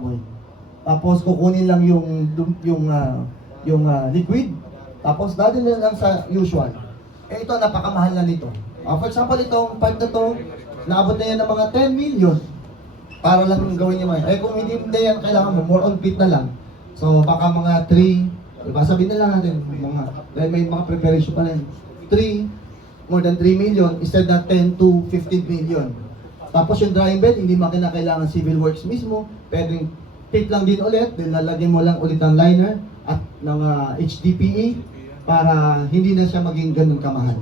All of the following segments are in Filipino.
mag-aamoy. Tapos kukunin lang yung liquid, tapos dadalhin na lang sa usual. Eh ito, napakamahal na nito. For example, itong pipe na to, naabot na yan ng mga 10 million para lang gawin yung mga. Eh kung hindi na yan, kailangan mo, more on fit na lang. So baka mga 3, diba, sabihin na lang natin, dahil may mga preparation pa rin, 3, more than 3 million, instead na 10 to 15 million. Tapos yung drying bed, hindi makina kailangan civil works mismo, pwedeng fit lang din ulit, then lalagyan mo lang ulit ng liner at ng HDPE para hindi na siya maging ganun kamahal.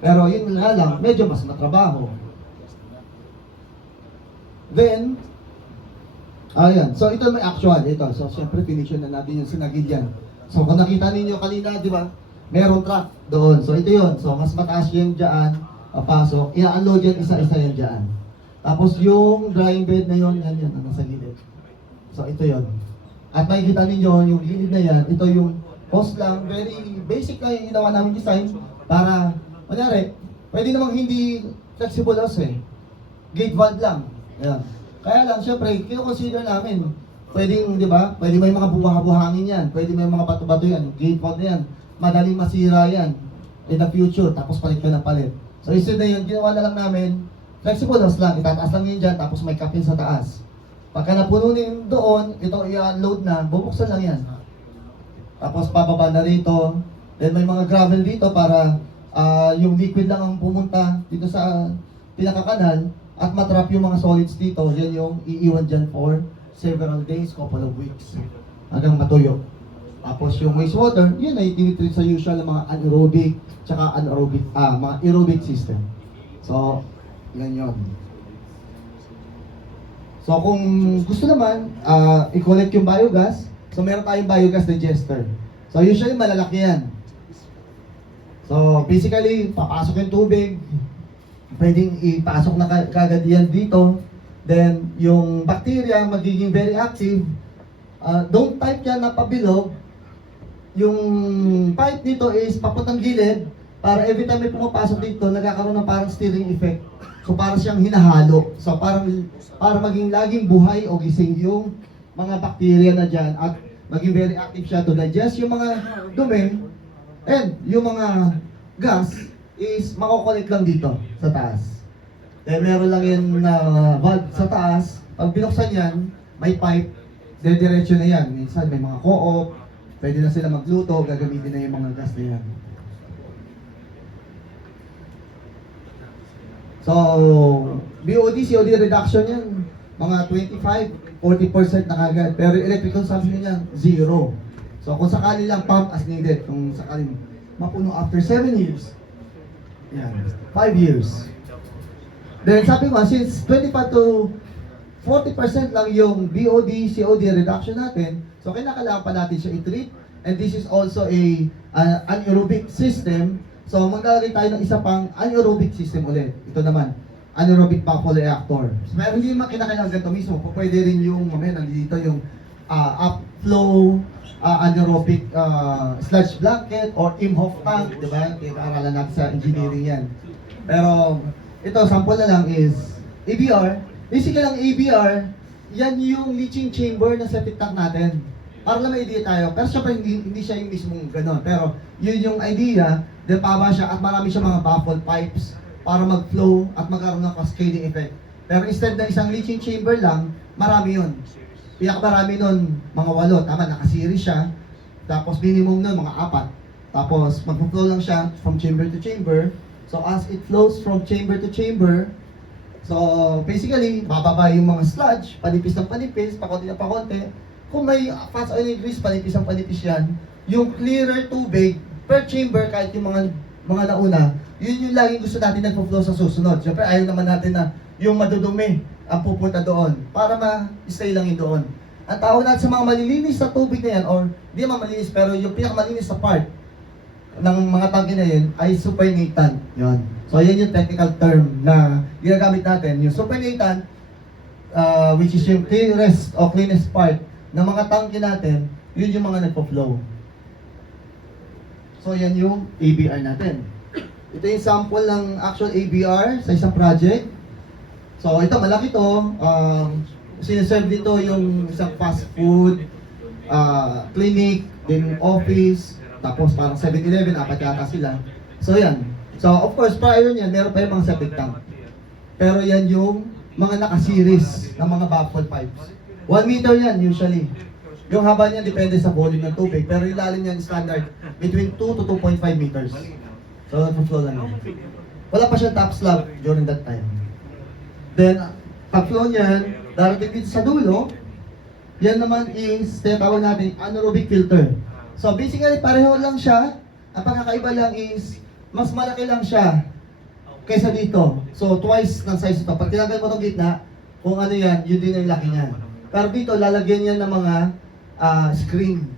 Pero yun nga lang, medyo mas matrabaho. Then, ayan, so ito may actual, ito. So syempre finishin na natin yung sinagid yan. So kung nakita ninyo kanina, di ba, meron truck doon. So ito yun, so mas mataas yung dyan, papasok, i-unload yan, isa-isa yan dyan. Tapos yung drying bed na yun, yan, nasa gilid. So ito yun. At makikita ninyo, yung gilid na yan, ito yung hose lang, very basic na yung ginawa namin design para, kunyari, pwede namang hindi flexible hose eh. Gate valve lang. Yan. Kaya lang, syempre, kino-consider namin, pwedeng, di ba, pwede may mga buhangin yan, pwede may mga bato-bato yan, gate valve na yan, madaling masira yan in the future, tapos palit ka na palit. So instead na yun, ginawa na lang namin, flexible hose lang, itataas lang yun dyan, tapos may kapin sa taas. Pagka napununin doon, ito i-unload na, bubuksan lang yan. Tapos bababa na rito, then may mga gravel dito para yung liquid lang ang pumunta dito sa pinakakanal at matrap yung mga solids dito, yan yung iiwan dyan for several days, couple of weeks, hanggang matuyo. Tapos yung wastewater, yun ay tinitreat sa usual ng mga anaerobic, tsaka mga aerobic system. So, yan yun. So kung gusto naman, i-collect yung biogas, so meron tayong biogas digester. So usually malalaki yan. So basically, papasok yung tubig, pwedeng ipasok na kagad yan dito. Then yung bacteria magiging very active. Don't type yan na pabilog. Yung pipe dito is papuntang gilid, para every time may pumapasok dito, nagkakaroon ng parang stirring effect. So para siyang hinahalo. So para maging laging buhay o gising yung mga bacteria na dyan at maging very active siya to digest yung mga dumi, and yung mga gas is makokolect lang dito sa taas. Then meron lang yung valve sa taas. Pag binuksan yan, may pipe, diretso na yan. Minsan may mga co-op, pwede na sila magluto, gagamitin na yung mga gas na yan. So, BOD, COD reduction yan, mga 25-40% na kagad. Pero electric consumption niya, 0. So, kung sakali lang pump as needed, kung sakali mapuno after 7 years, yan, 5 years. Then sabi ko, since 25 to 40% lang yung BOD, COD reduction natin, so kailangan pa natin siya i-treat. And this is also an anaerobic system. So maglalagay tayo ng isa pang anaerobic system ulit. Ito naman, anaerobic backflow reactor. So meron hindi naman kinakailangan ganito mismo. Pwede rin yung, mamaya nandito yung upflow, anaerobic sludge blanket or Imhoff tank, di ba? Kaya-aralan natin sa engineering yan. Pero ito, sample na lang is ABR. Basically ang ABR, yan yung leaching chamber ng septic tank natin. Para lang may idea tayo. Pero syempre hindi siya yung mismong gano'n. Pero yun yung idea, then paba siya at marami siya mga baffled pipes para mag-flow at magkaroon ng cascading effect. Pero instead na isang leaching chamber lang, marami yun. Marami nun, mga 8. Tama, nakaseries siya. Tapos minimum nun, mga 4. Tapos mag-flow lang siya from chamber to chamber. So as it flows from chamber to chamber, so basically, bababa yung mga sludge, panipis ng panipis, pakonti na pakonti. Kung may fast oil grease, panipis ng panipis yan. Yung clearer tubig per chamber, kahit yung mga nauna, yun yung laging gusto natin nagpo-flow sa susunod. Siyempre, ayaw naman natin na yung madudumi ang pupunta doon para ma-stay lang yun doon. Ang tawag natin sa mga malilinis na tubig na yan, or hindi naman malinis, pero yung pinakamalinis na part ng mga tangke na yun ay supernatant. Yun. So, yan yung technical term na ginagamit natin. Yung supernatant, which is yung clearest o cleanest part ng mga tangke natin, yun yung mga nagpo-flow. So, yan yung ABR natin. Ito yung sample ng actual ABR sa isang project. So, ito, malaki to. sinaserve dito yung isang fast food, clinic, din office, tapos parang 7-Eleven, apat yata sila. So yan. So of course, prior niyan, meron pa yung mga septic tank. Pero yan yung mga naka-series ng mga baffle pipes. 1 meter yan usually. Yung haba niyan depende sa volume ng tubig, pero yung lalim niyan standard between 2 to 2.5 meters. So flow lang yan. Wala pa siyang top slab during that time. Then, pag-flow niyan, darating dito sa dulo, yan naman is, tinatawag natin, anaerobic filter. So basically, pareho lang siya. Ang pagkakaiba lang is, mas malaki lang siya kaysa dito. So twice ng size ito. Pag tinanggal mo itong gitna, kung ano yan, yun din ang laki niyan. Pero dito, lalagyan niya ng mga screen.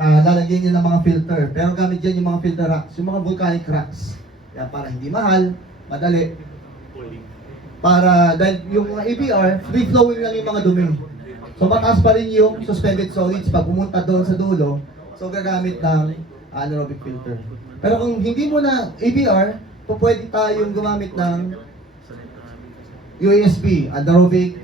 Lalagyan niya ng mga filter. Pero gamit yan yung mga filter racks, yung mga volcanic racks. Kaya para hindi mahal, madali. Para, dahil yung mga ABR, free flowing lang yung mga dumi. So mataas pa rin yung suspended solids pag pumunta doon sa dulo. So gagamit ng anaerobic filter. Pero kung hindi mo na ABR, pwede tayong gumamit ng UASB, anaerobic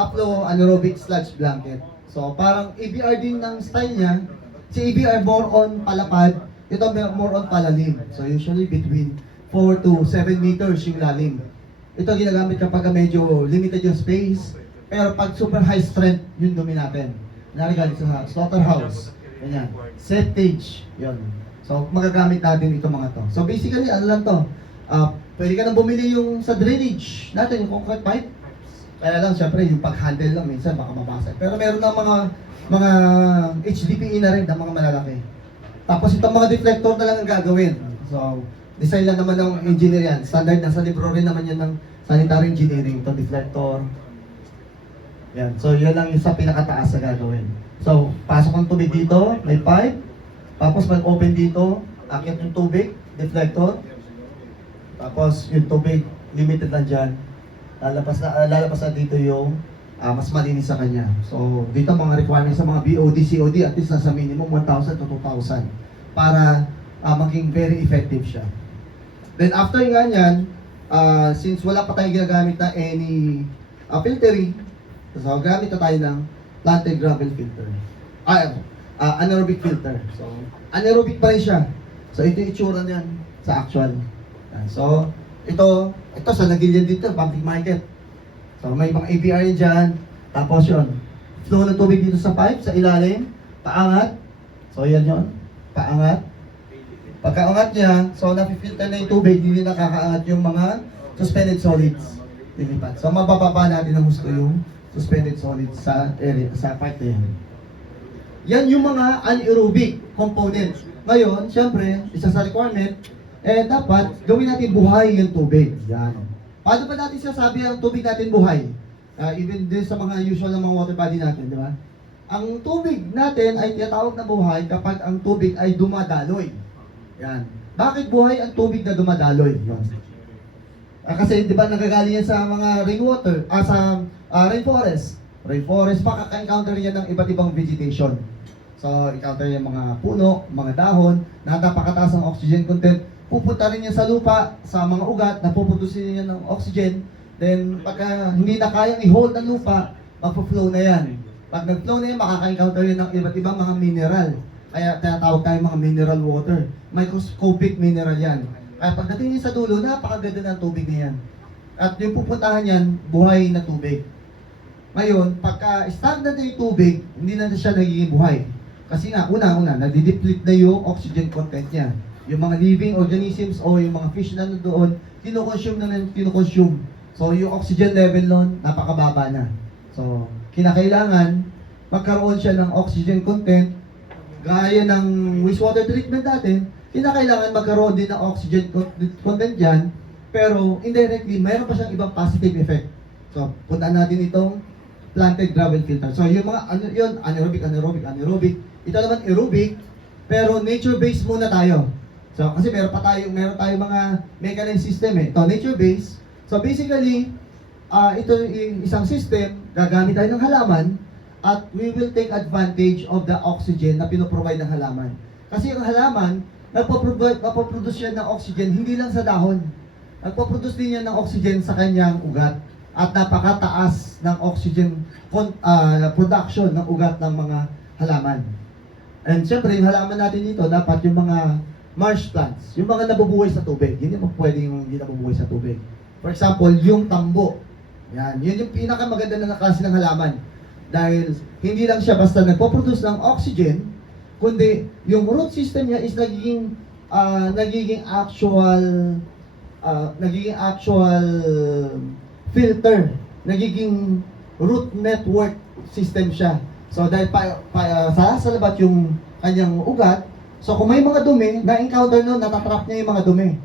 upflow anaerobic sludge blanket. So parang ABR din ng style niya. Si ABR more on palapad, ito more on palalim. So usually between 4 to 7 meters yung lalim. Ito ginagamit kapag medyo limited yung space. Pero pag super high strength, yun dumi natin. Narigalit sa slaughterhouse. Ganyan. Septage. Yun. So magagamit natin itong mga to. So basically, ano lang to? Pwede ka na bumili yung sa drainage natin, yung concrete pipe. Kaya lang, syempre, yung pag-handle lang, minsan baka mabasag. Pero meron na mga HDPE na rin, na mga malalaki. Tapos itong mga deflector na lang ang gagawin. So, design lang naman ng engineer yan. Standard na sa libro rin naman yan ng sanitary engineering, itong deflector. Yan. So, yun lang yung sa pinakataas na gagawin. So, pasok ang tubig dito, may pipe. Tapos mag-open dito, akyat yung tubig, deflector. Tapos yung tubig, limited lang dyan. Lalabas na dito yung mas malinis sa kanya. So, dito mga requirements sa mga BOD, COD, at least nasa minimum 1,000 to 2,000 para maging very effective siya. Then after nga yan, since wala pa tayong ginagamit na any filtering, so gamit na tayo ng planted gravel filter. Anaerobic filter. So, anaerobic pa rin siya. So, ito yung itsura niyan sa actual. So, ito sa Nagilian dito, pumping market. So, may mga APR yan dyan. Tapos yun, flow ng tubig dito sa pipe, sa ilalim, paangat. So, yan yun, paangat. Pagkaangat niya, so napifilter na yung tubig, hindi nakakaangat yung mga suspended solids. Lilipat. So, mabababa natin ng gusto yung suspended solids sa area, sa pipe na yan. Yan yung mga anaerobic components. Ngayon, syempre, isa sa requirement, dapat gawin natin buhay yung tubig. Yan. Paano ba natin sasabi ang tubig natin buhay? Even din sa mga usual ng mga water body natin, di ba? Ang tubig natin ay tinatawag na buhay kapag ang tubig ay dumadaloy. Yan. Bakit buhay ang tubig na dumadaloy? Yan. Kasi di ba nagagaling yan sa mga rainwater, sa rainforest. Rainforest, makaka-encounter yan ng iba't ibang vegetation. So, encounter yung mga puno, mga dahon, na napakataas ang oxygen content. Pupunta rin yan sa lupa, sa mga ugat, napuproduce yan ng oxygen. Then, pagka hindi na kayang i-hold ng lupa, magpo-flow na yan. Pag nag-flow na yan, makaka-encounter yan ng iba't ibang mga mineral. Kaya tinatawag tayo mga mineral water. Microscopic mineral yan. Kaya pagdating niya sa dulo, napakaganda ng tubig na yan. At yung pupuntahan yan, buhay na tubig. Ngayon, pagka stagnant na yung tubig, hindi na siya nagiging buhay. Kasi nga, una, nadideplete na yung oxygen content niya. Yung mga living organisms o yung mga fish na doon, kinukonsume. So, yung oxygen level nun, napakababa na. So, kinakailangan magkaroon siya ng oxygen content. Gaya ng wastewater treatment natin, kinakailangan magkaroon din ng oxygen content dyan. Pero, indirectly, mayroon pa siyang ibang positive effect. So, puntaan natin itong planted gravel filter. So, yung mga, anaerobic. Ito naman aerobic, pero nature-based muna tayo. So, kasi meron tayong mga mechanized system eh. Ito, nature-based. So, basically, ito yung isang system, gagamit tayo ng halaman, at we will take advantage of the oxygen na pinoprovide ng halaman. Kasi yung halaman, nagpo-produce yan ng oxygen, hindi lang sa dahon. Nagpo-produce din yan ng oxygen sa kanyang ugat. at napakataas ng oxygen production ng ugat ng mga halaman. And syempre, yung halaman natin dito, dapat yung mga marsh plants, yung mga nabubuhay sa tubig, yun yung pwede yung hindi nabubuhay sa tubig. For example, yung tambo. Yan, yun yung pinakamaganda na klase ng halaman. Dahil hindi lang siya basta nagpo-produce ng oxygen, kundi yung root system niya is nagiging actual filter, nagiging root network system siya. So dahil sa labat yung kanyang ugat, so kung may mga dumi, na-encounter nun, natatrap niya yung mga dumi.